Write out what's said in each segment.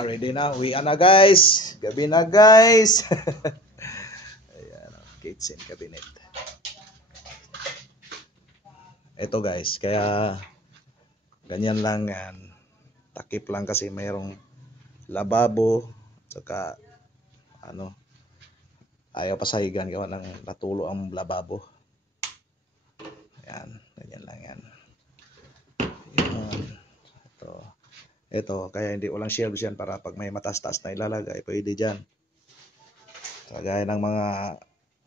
Ready na. Uwian na guys. Gabi na guys. Ayan, kitchen cabinet. Ito guys, kaya ganyan lang yan. Takip lang kasi mayroong lababo. Saka ano, ayaw pasahigan gawa ng natulo ang lababo. Ayan, ganyan lang yan. Ayan. Ito, kaya hindi walang shelves yan para pag may mataas-taas na ilalagay, pwede dyan. Lagay ng mga,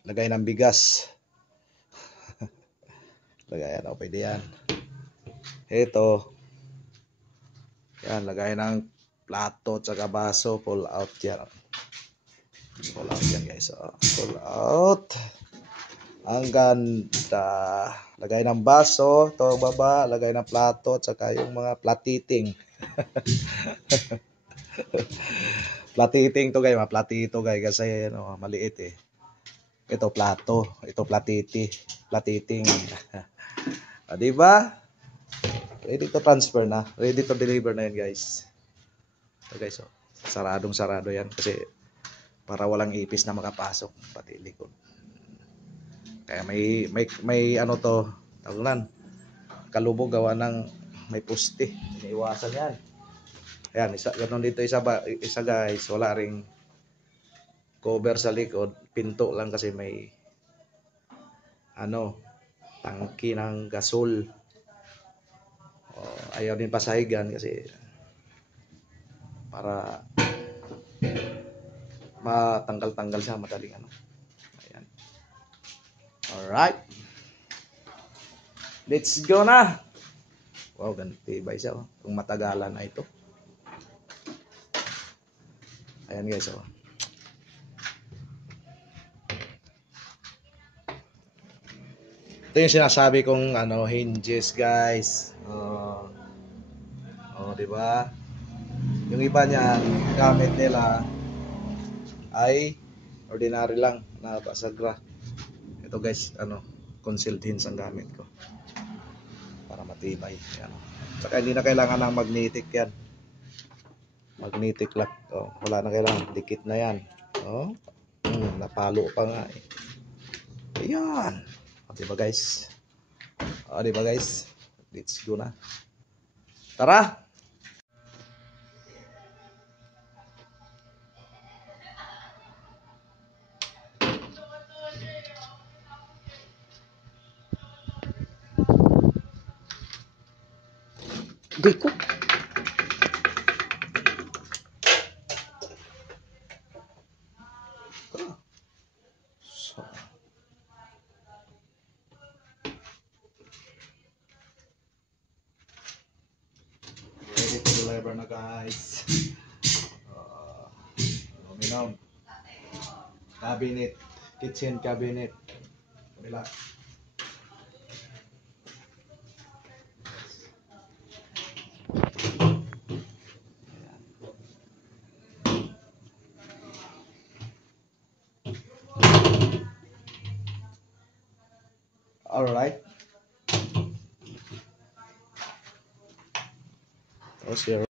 lagay ng bigas. Lagay yan, pwede yan. Ito, yan, lagay ng plato at baso, pull out yan. Pull out yan guys, pull out. Ang ganda. Lagay ng baso, ito baba, lagay ng plato at saka yung mga platiting. Platiting to guys, platito guys kasi ano, maliit eh. Ito plato, ito platiting. Di ba? Ready to transfer na, ready to deliver na yan guys. So guys, sarado yan kasi para walang ipis na makapasok pati likod. Kaya may ano to, tagulan. Kalubog gawa ng may puste. Iniiwasan yan. Ayan, ganun dito isa guys, wala ring cover sa likod, pinto lang kasi may ano, tangki ng gasol. Ayaw din pasahigan kasi para matanggal-tanggal siya madaling ano. Ayan. Alright. Let's go na. Wow, ganti ba siya kung matagalan na ito. Ayan guys, ito yung sinasabi kong ano, hinges guys. Di ba? Yung iba niyan, gamit nila ay ordinary lang na basagra. Ito guys, ano, concealed hinge ang gamit ko. Para matibay. Yan. Saka hindi na kailangan ng magnetic yan. Magnetic lock. Wala na kailangan. Dikit na yan. Napalo pa nga eh. Ayan. Diba guys? Diba guys? Let's go na. Tara! Dito. Ready to deliver na guys. Aluminum cabinet, kitchen cabinet. Relax. All right.